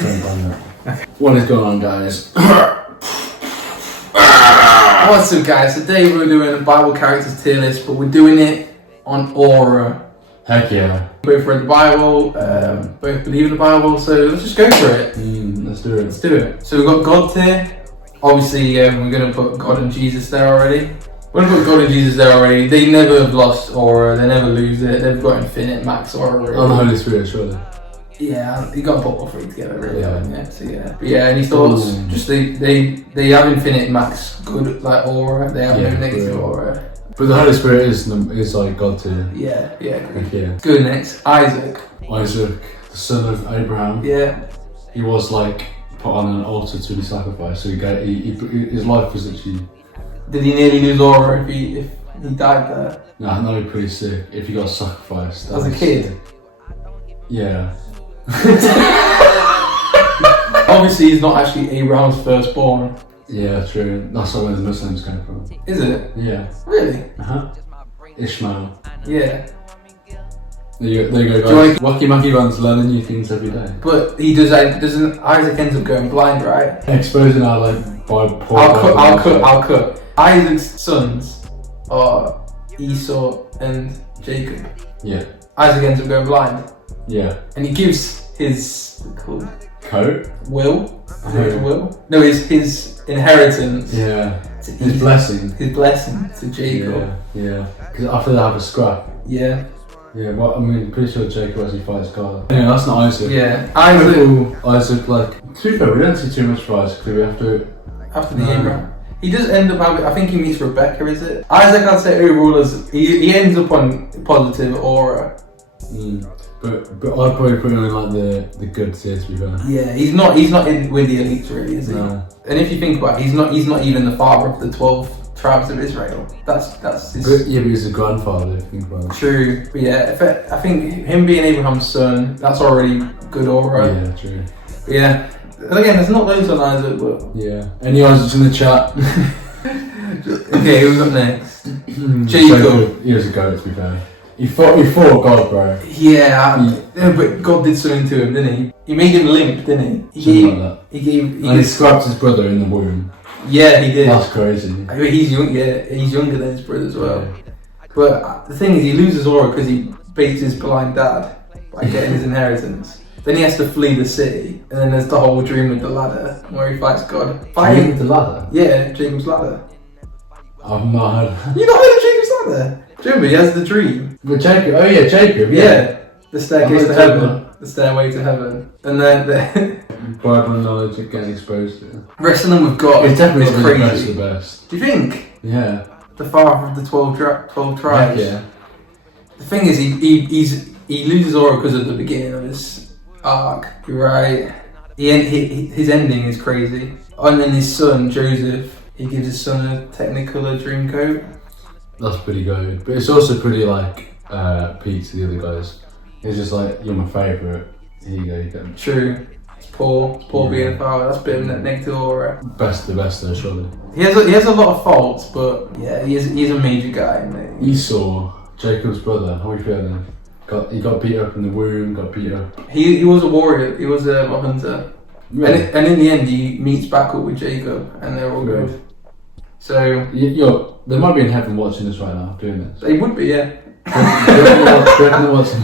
What is going on, guys? What's up, guys? Today we're doing a Bible characters tier list, but we're doing it on aura. Heck yeah. Both read the Bible, both believe in the Bible, so let's just go for it. Let's do it. Let's do it. So we've got God tier. Obviously, we're going to put God and Jesus there already. We're going to put God and Jesus there already. They never have lost aura, they never lose it. They've got infinite max aura. Really. On the Holy Spirit, surely. Yeah, you got to put all three together, really, Yeah. haven't you? So yeah, but yeah. Any thoughts? Just they have infinite max good like aura. They have no negative aura. But the Holy Spirit is like God too. Yeah. Yeah. Good. Next, Isaac, the son of Abraham. Yeah. He was like put on an altar to be sacrificed. So his life was actually. Did he nearly lose aura if he died there? Nah, that'd be pretty sick if he got sacrificed. As a kid. Sick. Yeah. Obviously, he's not actually Abraham's firstborn. Yeah, true. That's where the Muslims came from. Is it? Yeah. Really? Ishmael. Yeah. There you go, guys. Wacky Macky Van's learning new things every day. But he doesn't Isaac ends up going blind, right? Exposing our like by poor. I'll cut. Isaac's sons are Esau and Jacob. Yeah. Isaac ends up going blind. Yeah. And he gives his coat? Will? Will? No, his inheritance. Yeah. His blessing. His blessing to Jacob. Yeah. Because after they have a scrap. Yeah. Yeah, well, I mean, pretty sure Jacob actually fights God. Yeah, that's not Isaac. Yeah. Isaac, like, to be fair, we don't see too much for Isaac because we have to. After the Abraham. He does end up having, I think he meets Rebecca, is it? Isaac, I'd say overall, he ends up on positive aura. But I'd probably put him in like the good tier, to be fair. Yeah, he's not in with the elites really, is he? No. And if you think about it, he's not even the father of the 12 tribes of Israel. That's his. But he's a grandfather, if you think about it. True, but yeah, I think him being Abraham's son, that's already good aura. Yeah, true. But yeah, and again, there's not loads on Isaac, but yeah. Any Isaacs in the chat? Okay, who we got next? Jacob. He was a goat, to be fair. He fought God, bro. Yeah, but God did something to him, didn't he? He made him limp, didn't he? He scrapped his brother in the womb. Yeah, he did. That's crazy. I mean, he's younger than his brother as well. Yeah. But the thing is, he loses aura because he baits his blind dad by getting his inheritance. Then he has to flee the city, and then there's the whole dream of the ladder where he fights God. Fighting the ladder? Yeah, Jacob's ladder. I've not heard. You not heard of Jacob's ladder? Remember, he has the dream. But Jacob, Jacob, yeah. The staircase to heaven, the stairway to heaven, and then Bible knowledge of getting exposed to. Wrestling with God it's definitely is crazy. The best. Do you think? Yeah. The father of the 12 tribes. Yeah. The thing is, he loses aura because of the beginning of his arc. You're right. His ending is crazy. And then his son Joseph, he gives his son a Technicolor dream coat. That's pretty good, but it's also pretty like peak to the other guys. It's just like, you're my favourite. Here you go, you get. True. It's Paul being a father. That's a bit of a negative aura. The best though, surely. He has a lot of faults, but yeah, he's a major guy. Mate. Esau, Jacob's brother. How are you feeling? He got beat up in the womb. Got beat up. He was a warrior. He was a hunter. Really? And in the end, he meets back up with Jacob, and they're all good. So they might be in heaven watching this right now, doing this. They would be, yeah. Do you reckon they're watching?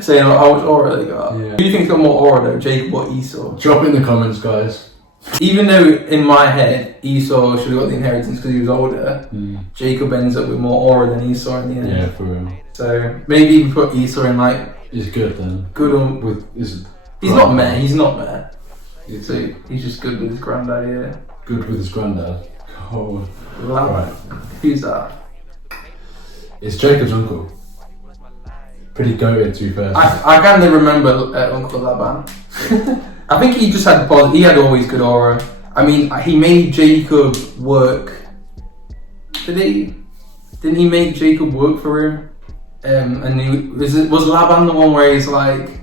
Saying how much aura they got. Yeah. Who do you think's got more aura though, Jacob or Esau? Drop it in the comments, guys. Even though in my head Esau should have got the inheritance because he was older, Jacob ends up with more aura than Esau in the end. Yeah, for real. So maybe you can put Esau in like. He's good then. Good on. He's not meh. He's not meh. So he's just good with his granddad. Yeah. Good with his granddad. Oh. Right. Who's that? It's Jacob's uncle. Pretty goated, to be fair. I can't remember Uncle Laban. I think he just had always good aura. I mean, he made Jacob work. Didn't he make Jacob work for him? And was Laban the one where he's like,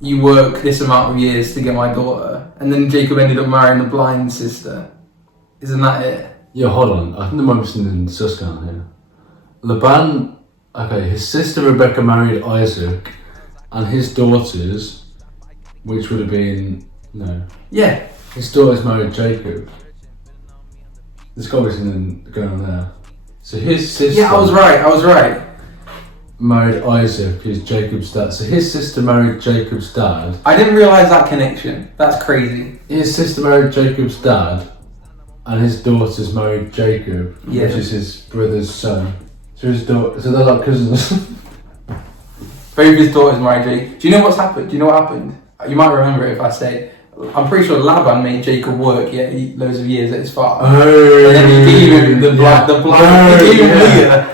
you work this amount of years to get my daughter, and then Jacob ended up marrying the blind sister. Isn't that it? Yeah, hold on. I think there might be something in Suscan here. Laban, okay, his sister Rebecca married Isaac, and his daughters which would have been no. Yeah. His daughter's married Jacob. There's got to be something going on there. So his sister. Yeah, I was right. Married Isaac, who's Jacob's dad. So his sister married Jacob's dad. I didn't realise that connection. That's crazy. His sister married Jacob's dad, and his daughter's married Jacob, Yeah. which is his brother's son. So his daughter. So they're like cousins. Both of his daughters married Jacob. Do you know what's happened? Do you know what happened? You might remember it if I say. I'm pretty sure Laban made Jacob work, loads of years at his farm. Oh, And then he gave him the black, he gave him Leah.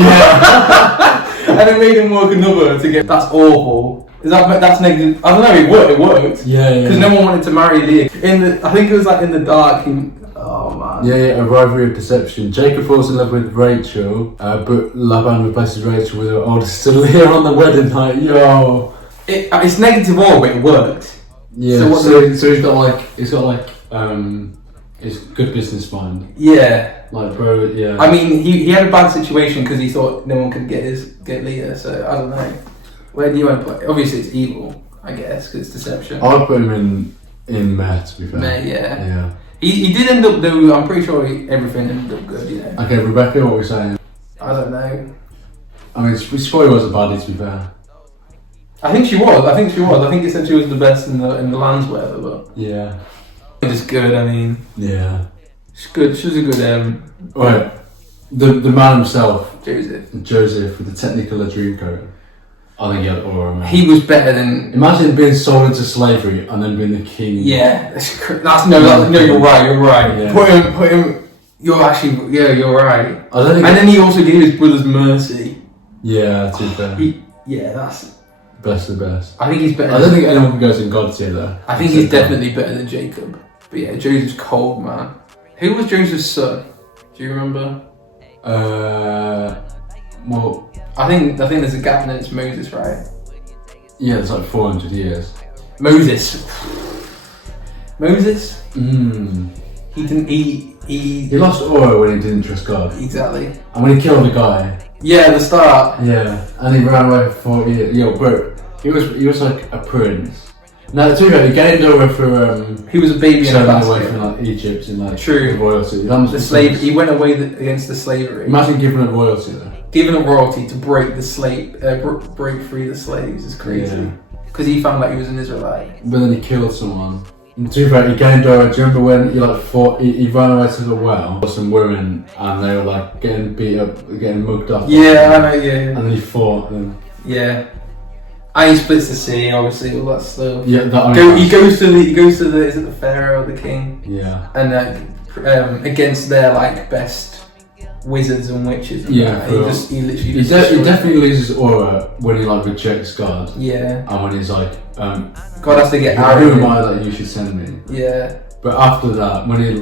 Yeah. And then made him work another to get. That's awful. That's negative? I don't know. It worked. Yeah. Because no one wanted to marry Leah. I think it was like in the dark. Oh man. Yeah, a rivalry of deception. Jacob falls in love with Rachel, but Laban replaces Rachel with her older sister Leah on the wedding night. Yo. It's negative all, but it worked. Yeah. So he's got his good business mind. Yeah. Like, bro, yeah. I mean, he had a bad situation because he thought no one could get Leah. So I don't know. Where do you want to put it? Obviously, it's evil, I guess, because it's deception. I'd put him in Meh, to be fair. Meh, yeah. Yeah. He did end up though. I'm pretty sure everything ended up good. You know. Okay, Rebecca, what were we saying? I don't know. I mean, she probably was a baddie, to be fair. I think she was. I think it said she was the best in the lands, whatever. But Yeah. just good. I mean, Yeah. she's good. She was a good Right. The man himself, Joseph. with the Technicolor Dreamcoat. I think he had aura, man. He was better than. Imagine being sold into slavery and then being the king. Yeah, that's no. You're right. Yeah. Put him. You're actually. Yeah, you're right. I don't think. And then he also gave his brothers mercy. Yeah, to be fair. That's. Best of the best. I think he's better. I don't think anyone goes in God's tier though. I think he's definitely better than Jacob. But yeah, Joseph's cold, man. Who was Joseph's son? Do you remember? Well, I think there's a gap and then it's Moses, right? yeah, it's like 400 years. Moses. He didn't. He lost aura when he didn't trust God. Exactly. And when he killed a guy. Yeah, at the start. Yeah, and he ran away for 4 years. Yo, bro, he was like a prince. No, to be fair, he gained over for he was a baby in a basket. Away basket. from like Egypt and like True. royalty. The slave. He went away against the slavery. Imagine giving up royalty though. Giving up royalty to break the slave, break free the slaves is crazy. Because he found out he was an Israelite. But then he killed someone. And to be fair, he gained over. Do you remember when he like fought? He ran away to the well with some women, and they were like getting beat up, getting mugged up. Yeah, I know. Yeah. And then he fought them. Yeah. And he splits the sea, obviously, all that stuff. Yeah, that. He goes to the is it the pharaoh or the king? Yeah. And against their like best wizards and witches. And Yeah. that. He literally. He definitely loses aura when he like rejects God. Yeah. And when he's like, God has to get who arrogant. am I that you should send me? Yeah. But after that, when he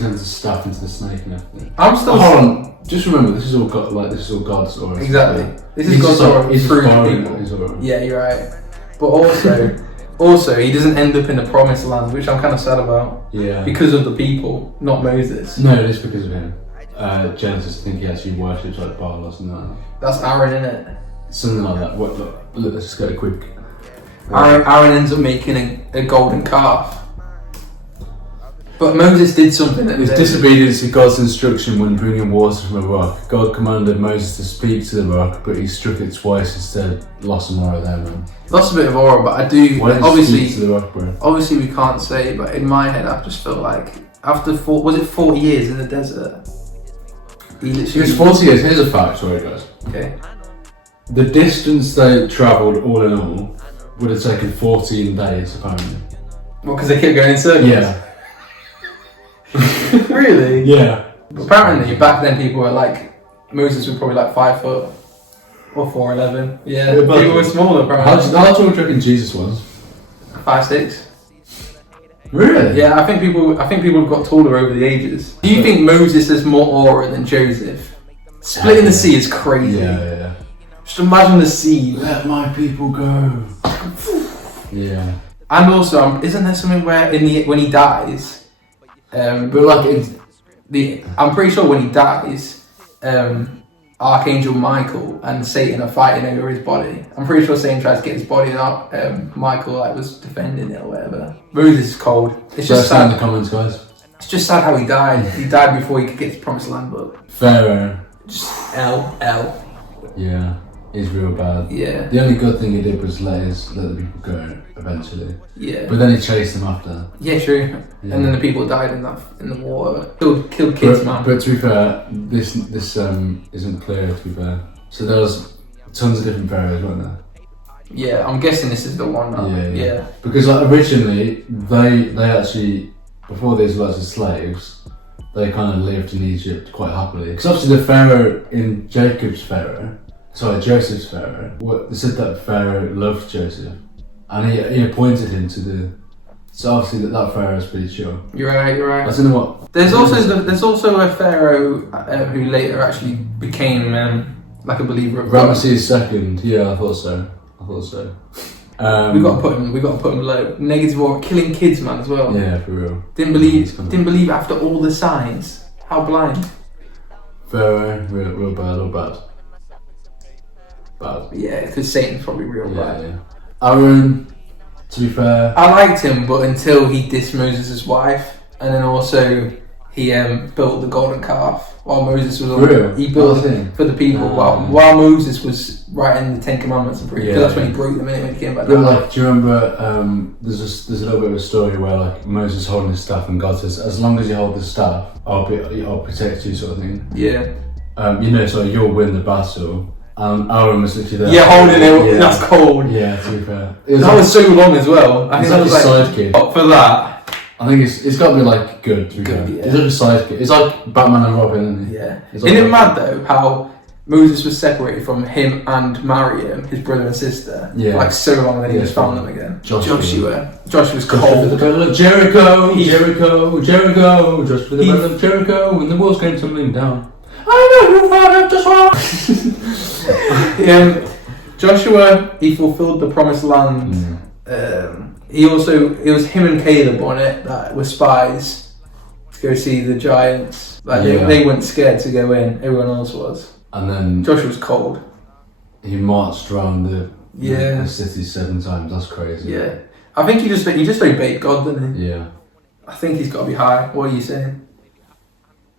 turns the staff into the snake and everything. I'm still. Hold on. Just remember, this is all God. This is all God's aura. Exactly. This is He's God's just aura he's through just people. his aura. Yeah, you're right. But also, he doesn't end up in the promised land, which I'm kind of sad about. Yeah. Because of the people, not Moses. No, it's because of him. Genesis, I think he actually worships like Baal or something like that. That's Aaron, innit? Something like that. Look, let's just get a quick. Aaron ends up making a golden calf. But Moses did something that His disobedience to God's instruction when bringing water from a rock. God commanded Moses to speak to the rock, but he struck it twice instead. Lost some aura there, man. Lost a bit of aura, but I do. Why did he Obviously, speak to the rock, bro? obviously we can't say, but in my head, I just felt like after 40 years in the desert, he It literally. was 40 years. Here's a fact, sorry guys. Okay. The distance they travelled, all in all, would have taken 14 days, apparently. Well, because they kept going in circles. Yeah. Really? Yeah. Apparently, back then people were like, Moses was probably like 5 foot or 4'11". Yeah, Yeah, but- people were smaller. How Apparently, tall do you reckon Jesus was? 5'6". Really? Yeah, I think people have got taller over the ages. Do you think Moses has more aura than Joseph? Splitting the sea is crazy. Yeah. Just imagine the sea. Let my people go. Yeah. And also, isn't there something where when he dies? But like, I'm pretty sure when he dies, Archangel Michael and Satan are fighting over his body. I'm pretty sure Satan tries to get his body, and Michael like was defending it or whatever. Moses is cold. It's just sad in sad. the comments, guys. It's just sad how he died. He died before he could get to Promised Land, but Pharaoh. just L. Yeah, he's real bad. Yeah. The only good thing he did was let the people go eventually. Yeah. But then he chased them after. Yeah, true. Yeah. And then the people died in the water. Killed kids, man. But to be fair, this isn't clear, to be fair. So there was tons of different pharaohs, weren't there? Yeah, I'm guessing this is the one now. Yeah. Because like originally they actually, before these lots of slaves, they kind of lived in Egypt quite happily. Because obviously the pharaoh in Joseph's pharaoh, they said that Pharaoh loved Joseph, and he appointed him to the. So obviously that pharaoh is pretty chill. You're right. I don't know what. There's also a pharaoh who later actually became like a believer of God. Ramesses II. Yeah, I thought so. We got to put him low. Negative or killing kids, man, as well. Yeah, for real. Didn't believe after all the signs. How blind. Pharaoh, real bad. Yeah, because Satan's probably real bad. Yeah. Aaron, to be fair, I liked him, but until he dissed Moses' wife, and then also he built the golden calf while Moses was on. He built it for the people while Moses was writing the Ten Commandments. I'm pretty sure that's when he broke them in when he came back down. Like, do you remember? There's a little bit of a story where like Moses holding his staff and God says, "As long as you hold the staff, I'll protect you," sort of thing. Yeah. So you'll win the battle. Aaron was literally there. Yeah, holding it. Yeah. That's cold. Yeah, to be fair. That was so long as well. I think that was like sidekick. For that. I think it's got to be like good. To be fair. Yeah. He's like a sidekick. It's like Batman and Robin, isn't he? Yeah. Like Isn't it mad though how Moses was separated from him and Mariam, his brother and sister, like so long, and then he just found them again. Joshua's cold. Jericho. Just for the battle of Jericho, when the walls came tumbling down. I know who fought up this one. Joshua, he fulfilled the promised land. It was him and Caleb on it that were spies to go see the giants. They weren't scared to go in. Everyone else was. And then Joshua was cold. He marched around the city 7 times. That's crazy. Yeah, I think he just obeyed God, didn't he? Yeah. I think he's got to be high. What are you saying?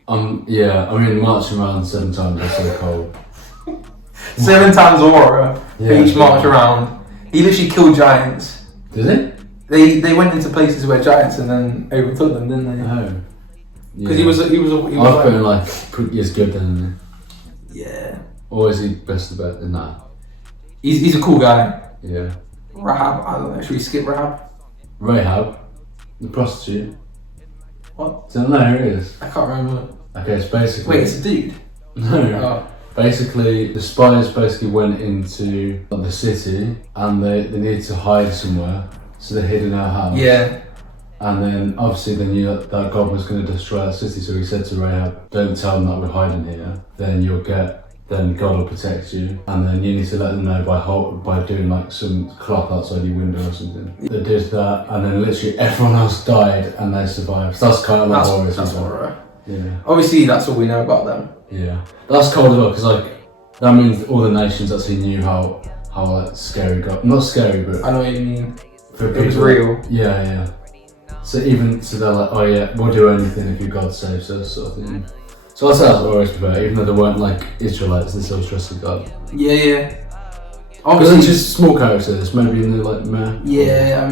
Marching around 7 times, that's so cold. 7 times aura for each march around. He literally killed giants. Did he? They went into places where giants and then overtook them, didn't they? No. Because he was I was putting like pretty as good then. Yeah. Or is he best of bet than that? He's a cool guy. Yeah. Rahab, I don't know. Should we skip Rahab? Rahab, the prostitute. What? Don't know who it is. I can't remember. Okay, it's basically. Wait, it's a dude. No. Basically, the spies went into the city and they needed to hide somewhere, so they hid in her house. Yeah. And then obviously they knew that God was going to destroy that city, so he said to Rahab, "Don't tell them that we're hiding here. Then God will protect you, and then you need to let them know by doing like some cloth outside your window or something." They did that, and then literally everyone else died, and they survived. So that's kind of like that's horror. Yeah. Obviously, that's all we know about them. Yeah, that's cold as well, because like that means all the nations actually knew how like scary God. Not scary, but I know what you mean. It was real. Yeah. So they're like, oh yeah, we'll do anything if your God saves us, sort of thing. So I'd say that's always prefer, even though they weren't like Israelites, they still trusted God. Yeah. Obviously, just small characters, maybe in the like meh. Yeah,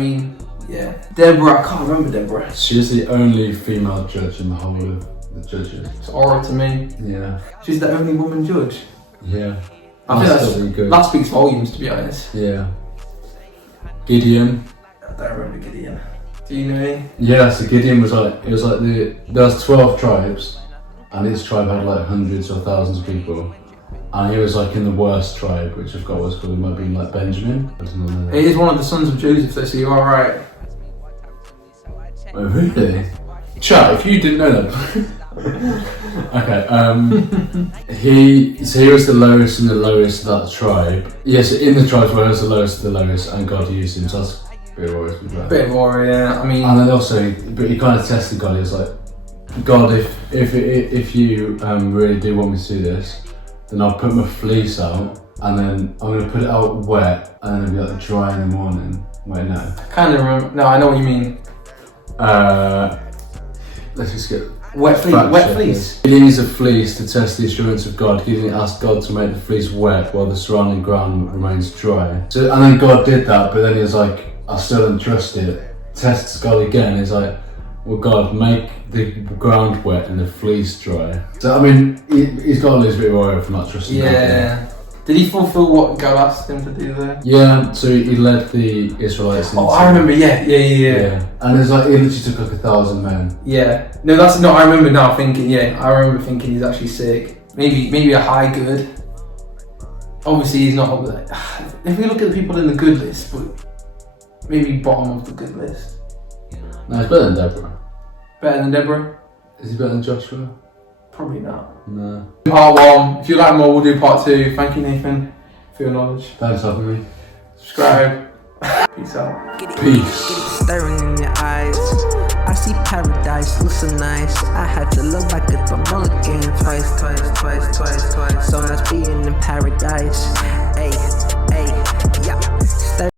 yeah. Deborah, I can't remember Deborah. She's the only female judge in the whole of the judges. It's aura to me. Yeah. She's the only woman judge. Yeah. I think that speaks volumes, to be honest. Yeah. Gideon. I don't remember Gideon. Do you know him? Yeah, so Gideon was like, there was 12 tribes, and each tribe had like hundreds or thousands of people. And he was like in the worst tribe, which I forgot what it's called. It might be like Benjamin. I don't know. He is one of the sons of Joseph, though, so you're alright. Oh, really? Chat, if you didn't know that. Okay, he was the lowest in the lowest of that tribe. Yes, in the tribes where he was the lowest of the lowest, and God used him, so that's a bit of worry. Bit of worry, yeah. I mean... And then also, but he kind of tested God. He was like, God, if you really do want me to do this, then I'll put my fleece out, and then I'm gonna put it out wet, and then it'll be like dry in the morning. Wait, no. I kind of remember. No, I know what you mean. Let's just get Wet fleece. Wet fleece. He needs a fleece to test the assurance of God. He didn't ask God to make the fleece wet while the surrounding ground remains dry. So, and then God did that, but then he was like, I still don't trust it. Tests God again. He's like, well, God, make the ground wet and the fleece dry. So, I mean, he's got to lose a bit of oil for not trusting God. Yeah. Did he fulfill what God asked him to do there? Yeah, so he led the Israelites into... Oh, I remember, yeah. And it's like, he literally took like 1,000 men. Yeah. No, that's not, I remember now thinking, I remember thinking he's actually sick. Maybe a high good. Obviously he's not, if we look at the people in the good list, but maybe bottom of the good list. No, he's better than Deborah. Better than Deborah? Is he better than Joshua? Probably not. No. Part 1. If you like more, we'll do part 2. Thank you, Nathan, for your knowledge. Thanks for having me. Subscribe. Peace out. Peace. Staring in your eyes, I see paradise, looks so nice. I had to look back at the mulligan twice. So nice being in paradise.